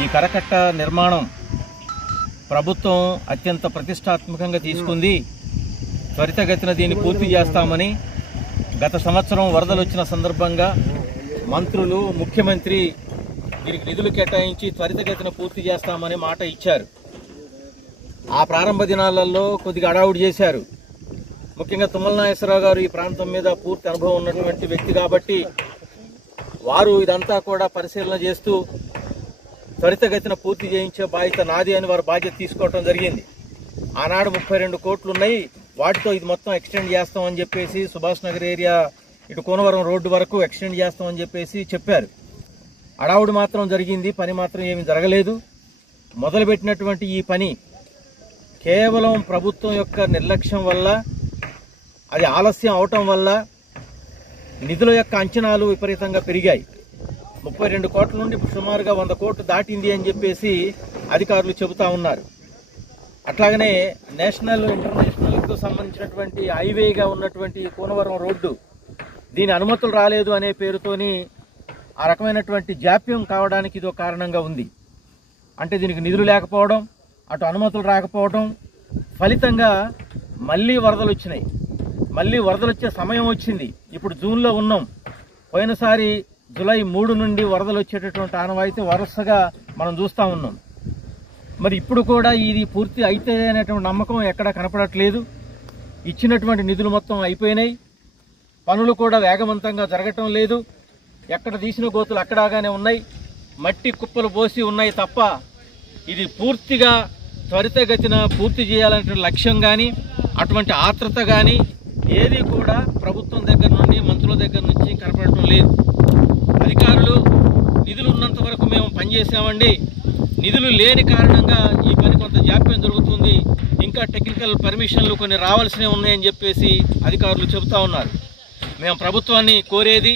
ఈ కరకట్ట నిర్మాణం ప్రభుత్వం అత్యంత ప్రతిష్టాత్మకంగా తీసుకుంది. త్వరితగతిన దీన్ని పూర్తి చేస్తామని గత సంవత్సరం వరదలు వచ్చిన సందర్భంగా మంత్రులు, ముఖ్యమంత్రి దీనికి నిధులు కేటాయించి త్వరితగతిన పూర్తి చేస్తామని మాట ఇచ్చారు. ఆ ప్రారంభ దినాలలో కొద్దిగా అడావుడి చేశారు. ముఖ్యంగా తుమ్మల నాగేశ్వరరావు గారు ఈ ప్రాంతం మీద పూర్తి అనుభవం ఉన్నటువంటి వ్యక్తి కాబట్టి వారు ఇదంతా కూడా పరిశీలన చేస్తూ త్వరితగతిన పూర్తి చేయించే బాధ్యత నాది అని వారు బాధ్యత తీసుకోవడం జరిగింది. ఆనాడు 32 కోట్లు ఉన్నాయి, వాటితో ఇది మొత్తం ఎక్స్టెండ్ చేస్తామని చెప్పేసి సుభాష్ నగర్ ఏరియా ఇటు కోనవరం రోడ్డు వరకు ఎక్స్టెండ్ చేస్తామని చెప్పేసి చెప్పారు. అడావుడి మాత్రం జరిగింది, పని మాత్రం ఏమీ జరగలేదు. మొదలుపెట్టినటువంటి ఈ పని కేవలం ప్రభుత్వం యొక్క నిర్లక్ష్యం వల్ల, అది ఆలస్యం అవటం వల్ల నిధుల యొక్క అంచనాలు విపరీతంగా పెరిగాయి. 32 కోట్ల నుండి సుమారుగా 100 కోట్లు దాటింది అని చెప్పేసి అధికారులు చెబుతా ఉన్నారు. అట్లాగనే నేషనల్, ఇంటర్నేషనల్కు సంబంధించినటువంటి హైవేగా ఉన్నటువంటి కోనవరం రోడ్డు దీని అనుమతులు రాలేదు అనే పేరుతోని ఆ రకమైనటువంటి జాప్యం కావడానికి ఇది ఒక కారణంగా ఉంది. అంటే దీనికి నిధులు లేకపోవడం, అటు అనుమతులు రాకపోవడం ఫలితంగా మళ్ళీ వరదలు వచ్చినాయి. మళ్ళీ వరదలు వచ్చే సమయం వచ్చింది. ఇప్పుడు జూన్లో ఉన్నాం. పోయినసారి జూలై 3 నుండి వరదలు వచ్చేటటువంటి ఆనవాయితీ వరుసగా మనం చూస్తూ ఉన్నాం. మరి ఇప్పుడు కూడా ఇది పూర్తి అయితే అనేటువంటి నమ్మకం ఎక్కడా కనపడట్లేదు. ఇచ్చినటువంటి నిధులు మొత్తం అయిపోయినాయి, పనులు కూడా వేగవంతంగా జరగటం లేదు. ఎక్కడ తీసిన గోతులు అక్కడాగానే ఉన్నాయి, మట్టి కుప్పలు పోసి ఉన్నాయి తప్ప ఇది పూర్తిగా త్వరితగతిన పూర్తి చేయాలనే లక్ష్యం కానీ, అటువంటి ఆత్రత కానీ ఏది కూడా ప్రభుత్వం దగ్గర నుండి, మంత్రుల దగ్గర నుంచి కనపడటం లేదు. అధికారులు నిధులు ఉన్నంత వరకు మేము పనిచేసామండి, నిధులు లేని కారణంగా ఈ పని కొంత జాప్యం జరుగుతుంది, ఇంకా టెక్నికల్ పర్మిషన్లు కొన్ని రావాల్సినవి ఉన్నాయని చెప్పేసి అధికారులు చెబుతా ఉన్నారు. మేము ప్రభుత్వాన్ని కోరేది,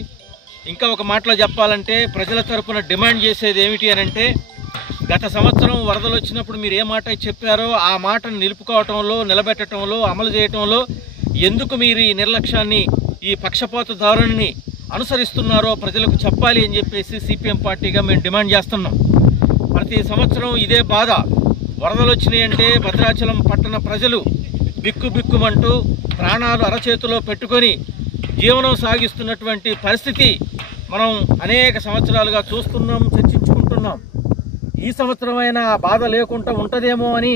ఇంకా ఒక మాటలో చెప్పాలంటే ప్రజల తరపున డిమాండ్ చేసేది ఏమిటి అని అంటే, గత సంవత్సరం వరదలు వచ్చినప్పుడు మీరు ఏ మాట చెప్పారో ఆ మాటను నిలుపుకోవటంలో, నిలబెట్టడంలో, అమలు చేయటంలో ఎందుకు మీరు ఈ నిర్లక్ష్యాన్ని, ఈ పక్షపాత ధోరణిని అనుసరిస్తున్నారో ప్రజలకు చెప్పాలి అని చెప్పేసి సిపిఎం పార్టీగా మేము డిమాండ్ చేస్తున్నాం. ప్రతి సంవత్సరం ఇదే బాధ. వరదలు వచ్చినాయంటే భద్రాచలం పట్టణ ప్రజలు బిక్కుబిక్కుమంటూ ప్రాణాలు అరచేతిలో పెట్టుకొని జీవనం సాగిస్తున్నటువంటి పరిస్థితి మనం అనేక సంవత్సరాలుగా చూస్తున్నాం, చర్చించుకుంటున్నాం. ఈ సంవత్సరమైనా ఆ బాధ లేకుండా ఉంటుందేమో అని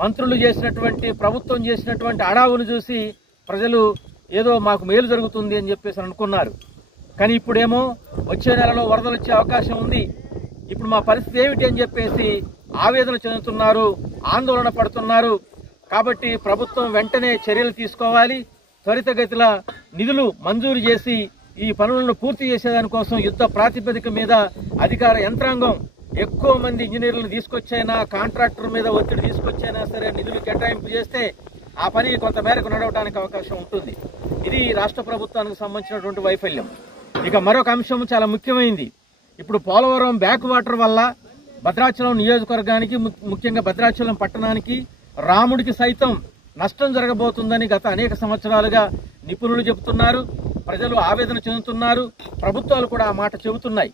మంత్రులు చేసినటువంటి, ప్రభుత్వం చేసినటువంటి అడావును చూసి ప్రజలు ఏదో మాకు మేలు జరుగుతుంది అని చెప్పేసి అనుకున్నారు. కానీ ఇప్పుడేమో వచ్చే నెలలో వరదలు వచ్చే అవకాశం ఉంది, ఇప్పుడు మా పరిస్థితి ఏమిటి అని చెప్పేసి ఆవేదన చెందుతున్నారు, ఆందోళన పడుతున్నారు. కాబట్టి ప్రభుత్వం వెంటనే చర్యలు తీసుకోవాలి, త్వరితగతిన నిధులు మంజూరు చేసి ఈ పనులను పూర్తి చేసేదానికోసం యుద్ధ ప్రాతిపదిక మీద అధికార యంత్రాంగం ఎక్కువ మంది ఇంజనీర్లను తీసుకొచ్చైనా కాంట్రాక్టర్ మీద ఒత్తిడి తీసుకొచ్చైనా సరే నిధులు కేటాయింపు చేస్తే ఆ పని కొంత మేరకు నడవడానికి అవకాశం ఉంటుంది. ఇది రాష్ట్ర ప్రభుత్వానికి సంబంధించినటువంటి వైఫల్యం. ఇక మరొక అంశం చాలా ముఖ్యమైనది. ఇప్పుడు పోలవరం బ్యాక్ వాటర్ వల్ల భద్రాచలం నియోజకవర్గానికి, ముఖ్యంగా భద్రాచలం పట్టణానికి, రాముడికి సైతం నష్టం జరగబోతుందని గత అనేక సంవత్సరాలుగా నిపుణులు చెబుతున్నారు. ప్రజలు ఆవేదన చెందుతున్నారు. ప్రభుత్వాలు కూడా ఆ మాట చెబుతున్నాయి.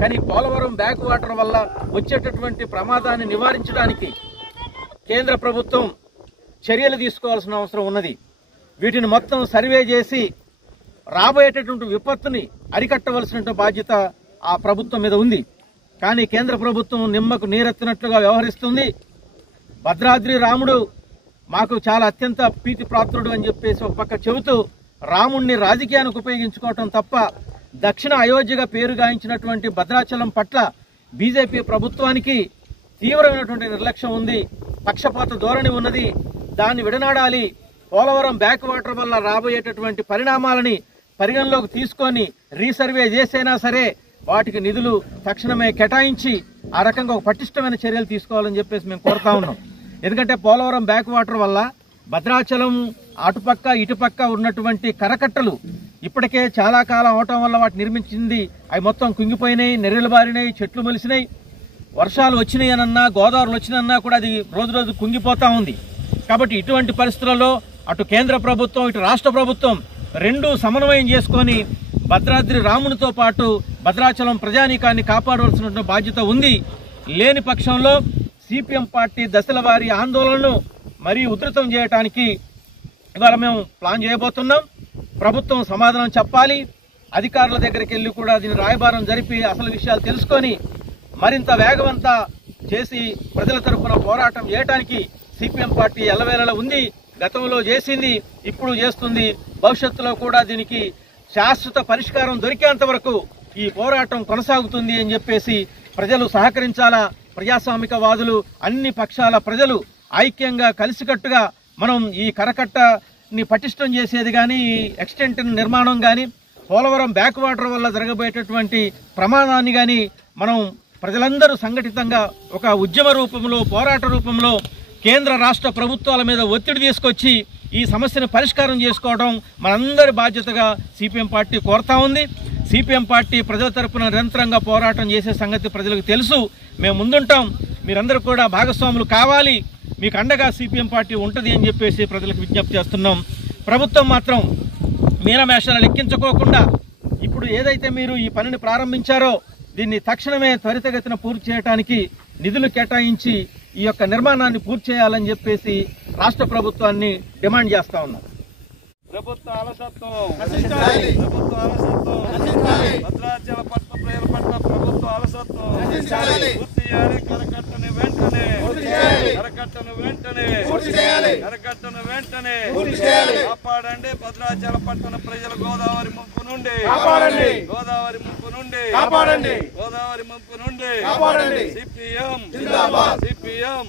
కానీ పోలవరం బ్యాక్ వాటర్ వల్ల వచ్చేటటువంటి ప్రమాదాన్ని నివారించడానికి కేంద్ర ప్రభుత్వం చర్యలు తీసుకోవాల్సిన అవసరం ఉన్నది. వీటిని మొత్తం సర్వే చేసి రాబోయేటటువంటి విపత్తుని అరికట్టవలసిన బాధ్యత ఆ ప్రభుత్వం మీద ఉంది. కానీ కేంద్ర ప్రభుత్వం నిమ్మకు నీరెత్తినట్లుగా వ్యవహరిస్తుంది. భద్రాద్రి రాముడు మాకు చాలా అత్యంత ప్రీతి పాత్రుడు అని చెప్పేసి ఒక పక్క చెబుతూ రాముణ్ణి రాజకీయానికి ఉపయోగించుకోవటం తప్ప దక్షిణ అయోధ్యగా పేరు గాయించినటువంటి భద్రాచలం పట్ల బీజేపీ ప్రభుత్వానికి తీవ్రమైనటువంటి నిర్లక్ష్యం ఉంది. పక్షపాత ధోరణి ఉన్నది. దాన్ని విడనాడాలి. పోలవరం బ్యాక్ వాటర్ వల్ల రాబోయేటటువంటి పరిణామాలని పరిగణలోకి తీసుకొని రీసర్వే చేసైనా సరే వాటికి నిధులు తక్షణమే కేటాయించి ఆ రకంగా ఒక పటిష్టమైన చర్యలు తీసుకోవాలని చెప్పేసి మేము కోరుతా ఉన్నాం. ఎందుకంటే పోలవరం బ్యాక్ వాటర్ వల్ల భద్రాచలం అటుపక్క ఇటుపక్క ఉన్నటువంటి కరకట్టలు ఇప్పటికే చాలా కాలం అవటం వల్ల వాటి నిర్మించింది అవి మొత్తం కుంగిపోయినాయి, నెర్రెలు బారినాయి, చెట్లు మొలిసినాయి. వర్షాలు వచ్చినాయనన్నా, గోదావరిలో వచ్చినన్నా కూడా అది రోజు రోజు కుంగిపోతా ఉంది. కాబట్టి ఇటువంటి పరిస్థితులలో అటు కేంద్ర ప్రభుత్వం, ఇటు రాష్ట్ర ప్రభుత్వం రెండూ సమన్వయం చేసుకొని భద్రాద్రి రామునితో పాటు భద్రాచలం ప్రజానీకాన్ని కాపాడవలసిన బాధ్యత ఉంది. లేని పక్షంలో సిపిఎం పార్టీ దశల వారీ ఆందోళనను మరీ ఉధృతం చేయడానికి ఇవాళ మేము ప్లాన్ చేయబోతున్నాం. ప్రభుత్వం సమాధానం చెప్పాలి. అధికారుల దగ్గరికి వెళ్ళి కూడా దీన్ని రాయబారం జరిపి అసలు విషయాలు తెలుసుకొని మరింత వేగవంతం చేసి ప్రజల తరఫున పోరాటం చేయడానికి సిపిఎం పార్టీ ఎల్లవేళలా ఉంది. గతంలో చేసింది, ఇప్పుడు చేస్తుంది. భవిష్యత్తులో కూడా దీనికి శాశ్వత పరిష్కారం దొరికేంత వరకు ఈ పోరాటం కొనసాగుతుంది అని చెప్పేసి ప్రజలు సహకరించాలా. ప్రజాస్వామికవాదులు, అన్ని పక్షాల ప్రజలు ఐక్యంగా కలిసికట్టుగా మనం ఈ కరకట్టని పటిష్టం చేసేది కానీ, ఎక్స్టెంట్ నిర్మాణం కానీ, పోలవరం బ్యాక్ వాటర్ వల్ల జరగబోయేటటువంటి ప్రమాదాన్ని కానీ మనం ప్రజలందరూ సంఘటితంగా ఒక ఉద్యమ రూపంలో, పోరాట రూపంలో కేంద్ర రాష్ట్ర ప్రభుత్వాల మీద ఒత్తిడి తీసుకొచ్చి ఈ సమస్యను పరిష్కారం చేసుకోవడం మనందరి బాధ్యతగా సిపిఎం పార్టీ కోరుతా ఉంది. సిపిఎం పార్టీ ప్రజల తరపున నిరంతరంగా పోరాటం చేసే సంగతి ప్రజలకు తెలుసు. మేము ముందుంటాం. మీరందరూ కూడా భాగస్వాములు కావాలి. మీకు అండగా సిపిఎం పార్టీ ఉంటుంది అని చెప్పేసి ప్రజలకు విజ్ఞప్తి చేస్తున్నాం. ప్రభుత్వం మాత్రం మీనమేషాలు లెక్కించుకోకుండా ఇప్పుడు ఏదైతే మీరు ఈ పనిని ప్రారంభించారో దీన్ని తక్షణమే త్వరితగతిన పూర్తి చేయడానికి నిధులు కేటాయించి ఈ యొక్క నిర్మాణాన్ని పూర్తి చేయాలని చెప్పేసి రాష్ట్ర ప్రభుత్వాన్ని డిమాండ్ చేస్తా ఉన్నాం. ప్రభుత్వ అలసత్వం, భద్రాచల పట్ల ప్రజల పట్ల ప్రభుత్వ అలసత్వం పూర్తి చేయాలి. కరకట్టను వెంటనే కాపాడండి. భద్రాచల పట్టణ ప్రజల గోదావరి ముంపు నుండి సిపిఎం